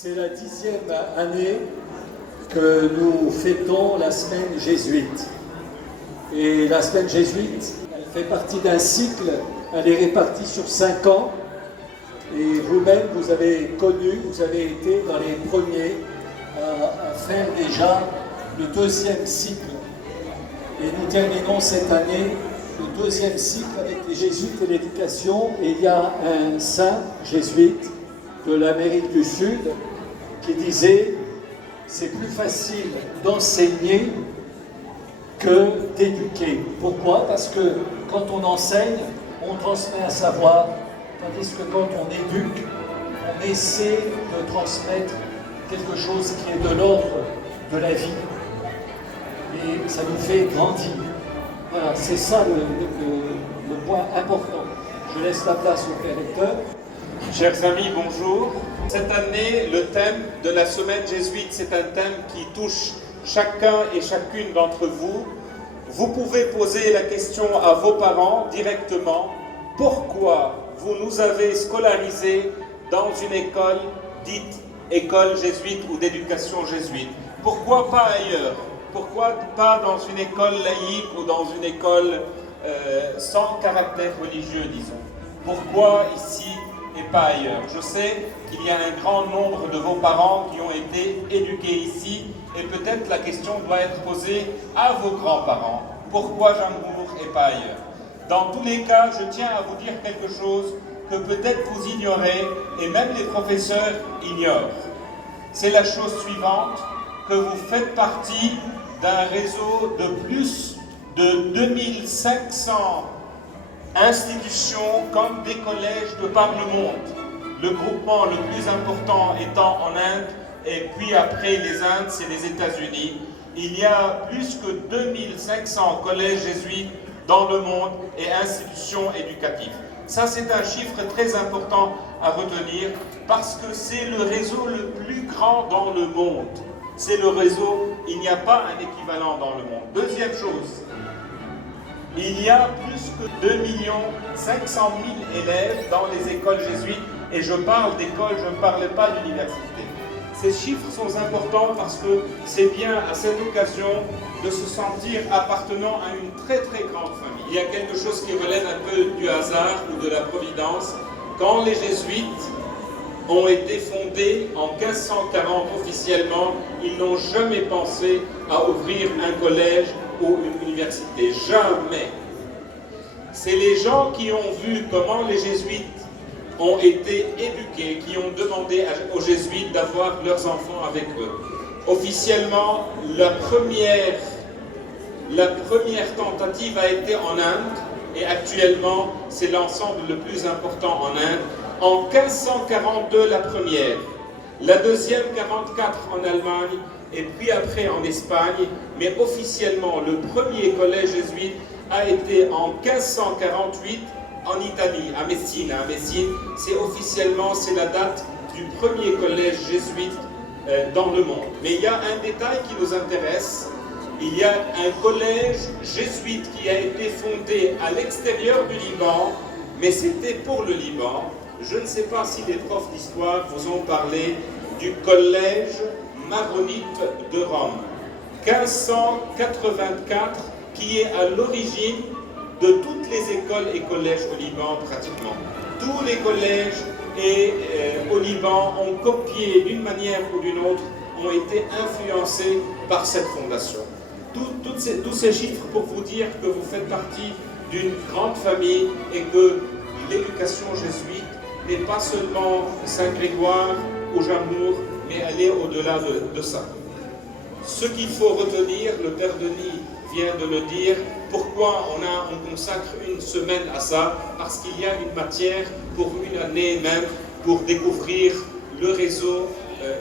C'est la 10e année que nous fêtons la semaine jésuite. Et la semaine jésuite, elle fait partie d'un cycle, elle est répartie sur 5 ans. Et vous-même, vous avez connu, vous avez été dans les premiers à faire déjà le 2e cycle. Et nous terminons cette année le 2e cycle avec les jésuites et l'éducation. Et il y a un saint jésuite de l'Amérique du Sud qui disait « c'est plus facile d'enseigner que d'éduquer ». Pourquoi? Parce que quand on enseigne, on transmet un savoir, tandis que quand on éduque, on essaie de transmettre quelque chose qui est de l'ordre de la vie. Et ça nous fait grandir. Voilà, c'est ça le point important. Je laisse la place au père recteur. Chers amis, bonjour. Cette année, le thème de la semaine jésuite, c'est un thème qui touche chacun et chacune d'entre vous. Vous pouvez poser la question à vos parents directement. Pourquoi vous nous avez scolarisés dans une école dite école jésuite ou d'éducation jésuite? Pourquoi pas ailleurs? Pourquoi pas dans une école laïque ou dans une école sans caractère religieux, disons? Pourquoi ici et pas ailleurs? Je sais qu'il y a un grand nombre de vos parents qui ont été éduqués ici et peut-être la question doit être posée à vos grands-parents. Pourquoi Jambourg et pas ailleurs? Dans tous les cas, je tiens à vous dire quelque chose que peut-être vous ignorez et même les professeurs ignorent. C'est la chose suivante, que vous faites partie d'un réseau de plus de 2500 institutions comme des collèges de par le monde. Le groupement le plus important étant en Inde, et puis après les Indes, c'est les États-Unis. Il y a plus que 2500 collèges jésuites dans le monde et institutions éducatives. Ça, c'est un chiffre très important à retenir parce que c'est le réseau le plus grand dans le monde. C'est le réseau, il n'y a pas un équivalent dans le monde. Deuxième chose, il y a plus que 2 500 000 élèves dans les écoles jésuites, et je parle d'école, je ne parle pas d'université. Ces chiffres sont importants parce que c'est bien à cette occasion de se sentir appartenant à une très très grande famille. Il y a quelque chose qui relève un peu du hasard ou de la providence. Quand les jésuites ont été fondés en 1540 officiellement, ils n'ont jamais pensé à ouvrir un collège ou une université. Jamais. C'est les gens qui ont vu comment les jésuites ont été éduqués, qui ont demandé aux jésuites d'avoir leurs enfants avec eux. Officiellement, la première tentative a été en Inde, et actuellement, c'est l'ensemble le plus important en Inde. En 1542, la première, la deuxième 44 en Allemagne, et puis après en Espagne, mais officiellement, le premier collège jésuite a été en 1548 en Italie, à Messine. À Messine, c'est la date du premier collège jésuite dans le monde. Mais il y a un détail qui nous intéresse. Il y a un collège jésuite qui a été fondé à l'extérieur du Liban, mais c'était pour le Liban. Je ne sais pas si les profs d'histoire vous ont parlé du collège maronite de Rome, 1584, qui est à l'origine de toutes les écoles et collèges au Liban pratiquement. Tous les collèges au Liban ont copié d'une manière ou d'une autre, ont été influencés par cette fondation. Tous ces chiffres pour vous dire que vous faites partie d'une grande famille et que l'éducation jésuite n'est pas seulement Saint-Grégoire ou Jambourg, mais elle est au-delà de ça. Ce qu'il faut retenir, le Père Denis vient de le dire, pourquoi on consacre une semaine à ça? Parce qu'il y a une matière pour une année même pour découvrir le réseau.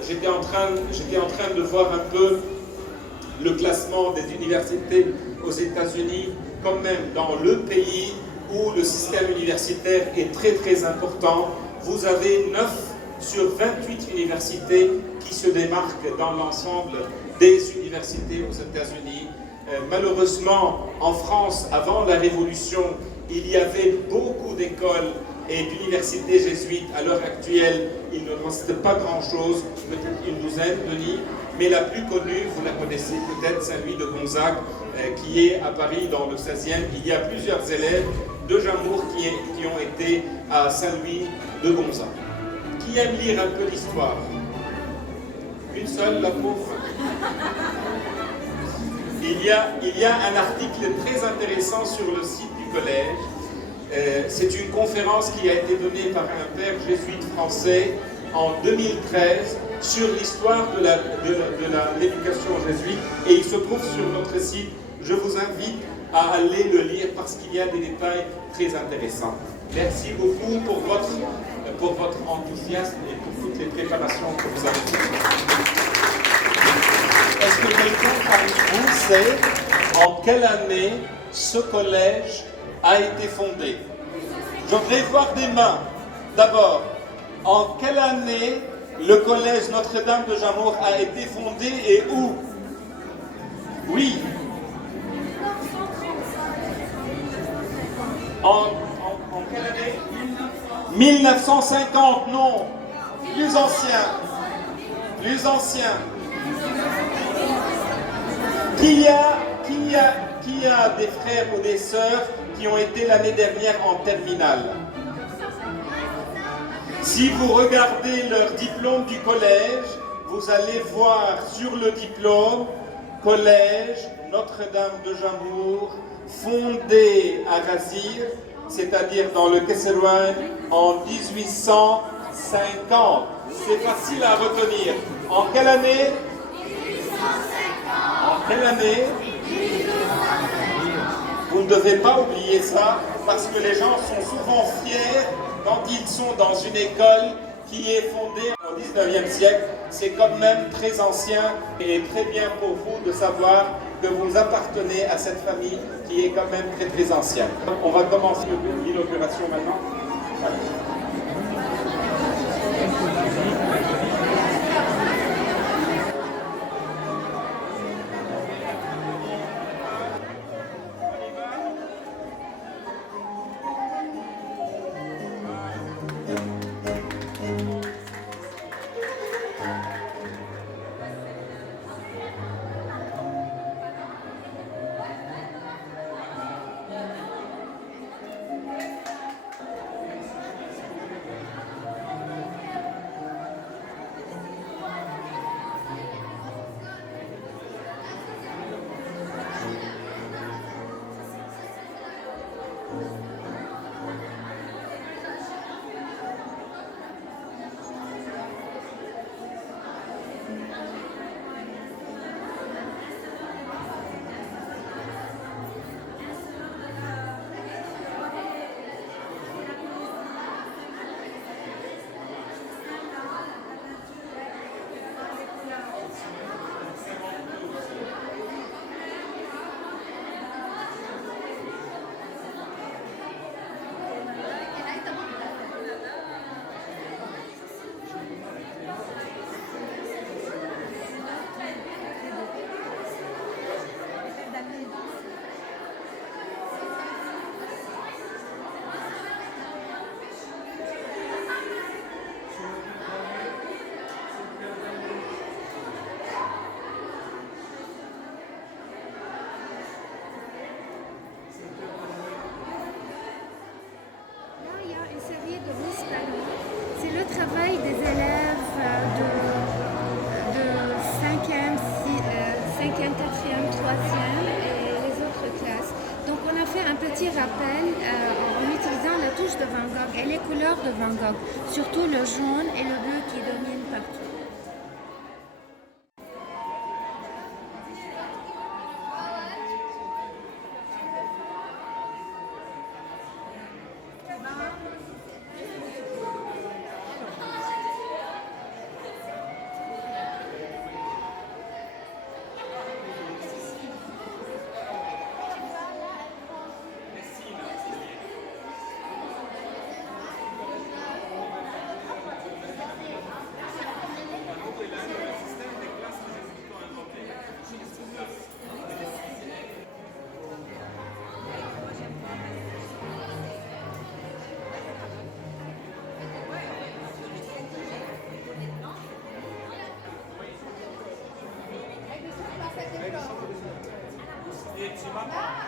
J'étais en train de voir un peu le classement des universités aux États-Unis, quand même dans le pays où le système universitaire est très très important. Vous avez 9 sur 28 universités qui se démarquent dans l'ensemble des universités aux États-Unis. Malheureusement, en France, avant la Révolution, il y avait beaucoup d'écoles et d'universités jésuites. À l'heure actuelle, il ne reste pas grand-chose, peut-être une douzaine, Denis, mais la plus connue, vous la connaissez peut-être, Saint-Louis de Gonzague, qui est à Paris dans le 16e. Il y a plusieurs élèves de Jamour qui ont été à Saint-Louis de Gonzague. Qui aime lire un peu l'histoire? Une seule, la pauvre. Il y a un article très intéressant sur le site du collège. C'est une conférence qui a été donnée par un père jésuite français en 2013 sur l'histoire de l'éducation jésuite, et il se trouve sur notre site. Je vous invite à aller le lire parce qu'il y a des détails très intéressants. Merci beaucoup pour votre enthousiasme et pour toutes les préparations que vous avez faites. Est-ce que quelqu'un parmi vous sait en quelle année ce collège a été fondé? Je voudrais voir des mains. D'abord, en quelle année le collège Notre-Dame de Jamour a été fondé et où? Oui. En quelle année? 1950, non. Plus ancien. Plus ancien. Qui a des frères ou des sœurs qui ont été l'année dernière en terminale? Si vous regardez leur diplôme du collège, vous allez voir sur le diplôme Collège Notre-Dame de Jamour, fondé à Razir, c'est-à-dire dans le Kesselwain, en 1850. C'est facile à retenir. En quelle année? En quelle année? Vous ne devez pas oublier ça, parce que les gens sont souvent fiers quand ils sont dans une école qui est fondée au 19e siècle. C'est quand même très ancien et très bien pour vous de savoir que vous appartenez à cette famille qui est quand même très très ancienne. On va commencer l'inauguration maintenant. C'est le travail des élèves de 5e, 4e, 3e et les autres classes. Donc on a fait un petit rappel en utilisant la touche de Van Gogh et les couleurs de Van Gogh, surtout le jaune et le bleu qui dominent partout. Et tu m'as pas.